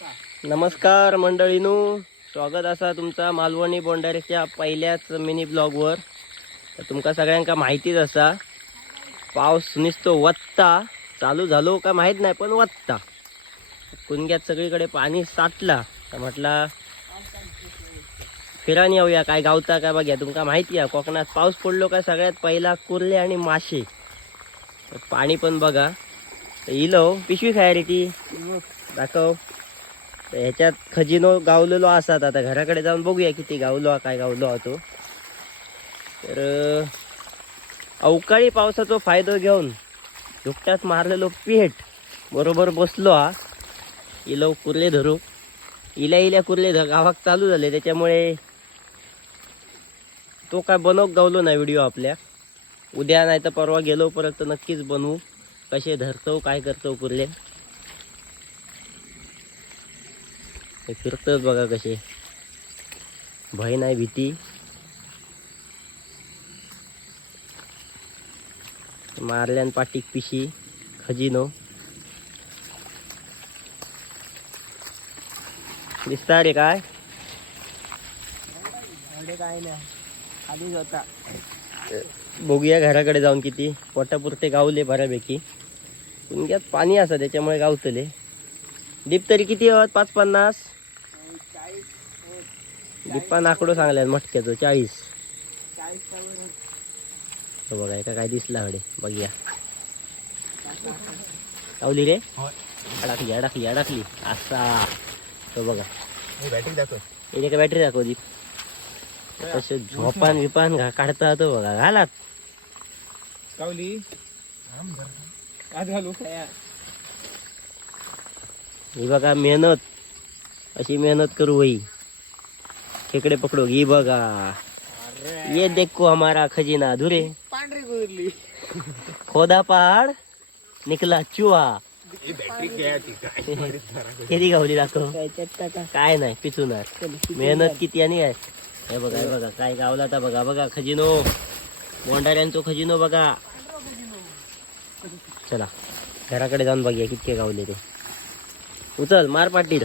नमस्कार मंडळीनू स्वागत असा तुमचा मालवणी बोंडारेच्या पहिल्याच मिनी ब्लॉगवर. तर तुमका सगळ्यांका माहितीच असा पाऊस नुसतो वत्ता चालू झालो का माहीत नाही पण वत्ता. कुणग्यात सगळीकडे पाणी साठला तर म्हटला फिरान येऊया काय गावता काय बघ्या तुमका माहिती आहे कोकणात पाऊस पडलो का सगळ्यात पहिला कुर्ले आणि मासे. पाणी पण बघा. इलो पिशवी खाय रे ती. दाखव. ह्याच्यात खजिनो गावलेलो असतात आता घराकडे जाऊन बघूया किती गावलो हा, काय गावलो हा तो तर अवकाळी पावसाचा फायदा घेऊन दुकट्यात मारलेलो पेट. बरोबर बसलो हा. इलो कुर्ले धरू. इल्या इल्या कुर्ले धर. गावाक चालू झाले. त्याच्यामुळे तो काय बनवक गावलो नाही व्हिडिओ आपल्या. उद्या नाही तर परवा गेलो परत तर नक्कीच बनवू. कसे धरतो काय करतो कुर्ले. हे फिरतच बघा कसे भय नाही भीती. मारल्यान पाटीक पिशी खजिनो. दिसता रे काय? काय नाही. खालीच होता. बघूया घराकडे जाऊन किती. पोटापुरते गावले बऱ्यापैकी. कुणग्यात पाणी असा त्याच्यामुळे गावतले दीप तरी किती आहोत पाच पन्नास? दीप्पा नाकडो सांगल्यात मटक्याचं चाळीस. तो बघा एका काय दिसला हडे. बघूया. गावली रे? अडकली अडकली अडकली. असा. तो बघा. बॅटिंग दाखव बॅटरी दाखव दीप? तसे झोपान विपान काढता तो बघा. घालात. कावली. आज घालू ही बघा मेहनत. अशी मेहनत करू वही खेकडे पकडो ही बघा. ये देखो हमारा खजिना धुरे पांढरी गुरली खोदा पहाड निकला चुहा. किती गावली दाखव काय नाही पिचुनार मेहनत किती आणि आहे हे बघा हे बघा काय गावला आता बघा बघा खजिनो. बोंडाऱ्यांचो खजिनो बघा. चला घराकडे जाऊन बघूया कितके गावले ते. उचल मार पाटील.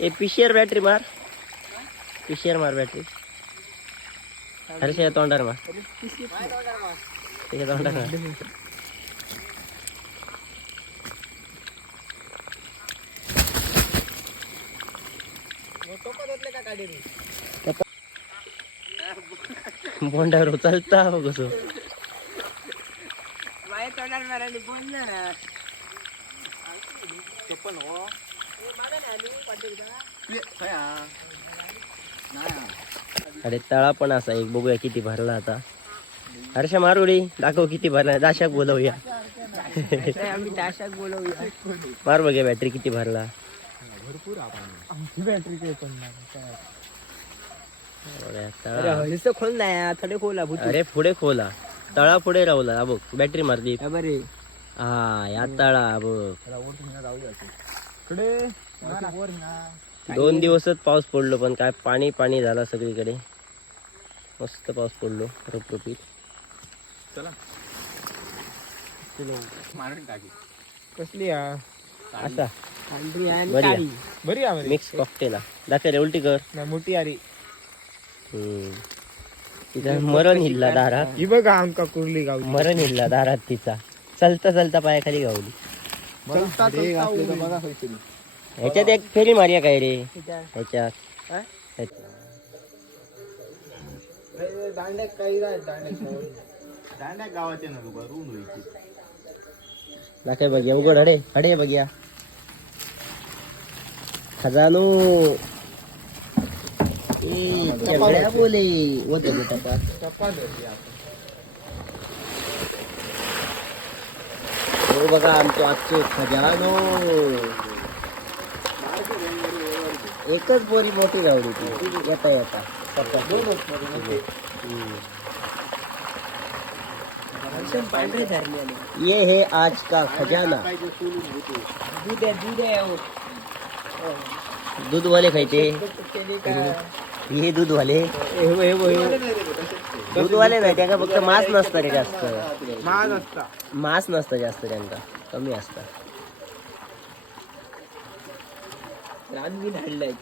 ए पिशियर बॅटरी मार. पिशियर मार बॅटरी हर्षया तोंडार मार. त्याच्या तोंडार मार. बोंडावर उचलता हो अरे तळा पण असा एक बघूया किती भरला आता. हर्षा मारुडी दाखव किती भरला. दाशाक बोलवूया. मार बघूया बॅटरी किती भरला. खोल नाही थोडे खोला अरे पुढे खोला तळा पुढे रावला हा बघ बॅटरी मारली. बरे हा या तळा बघ दोन दिवसच पाऊस पडलो पण काय पाणी पाणी झाला सगळीकडे. मस्त पाऊस पडलो रपरपीत. टाकी कसली असा. बरी आहे. काळी. बरी आहे मिक्स कॉकटेल दाखव रे उलटी कर. ना मोठी आरी. तिचा मरण हिल्ला दारात. ही बघा आमका कुर्ली गावली मरण हिल्ला दारात तिचा. चलता चलता पायाखाली गावली. चलता चलता बघा ह्याच्यात एक फेरी मारिया काय रे? ह्याच्यात. काय? ह्याच्यात. दांड्या काही दांड्या गावाचे ना रूम दाखव बघ्या उघड हडे हडे बघ्या खजानो. ए, बोले? बेटा धरली आपण हो बघा आमचो आजचो खजानो. एकच बोरी मोठी गावली ती. येता येता. ये है आज का खजाना. दूध आहे दूध आहे दूधवाले खायचे हे दूधवाले दूधवाले नाही त्यांना फक्त मांस नसतं रे जास्त. असता. मांस नसतं जास्त त्यांका कमी असतं. रानबीन हाडलाय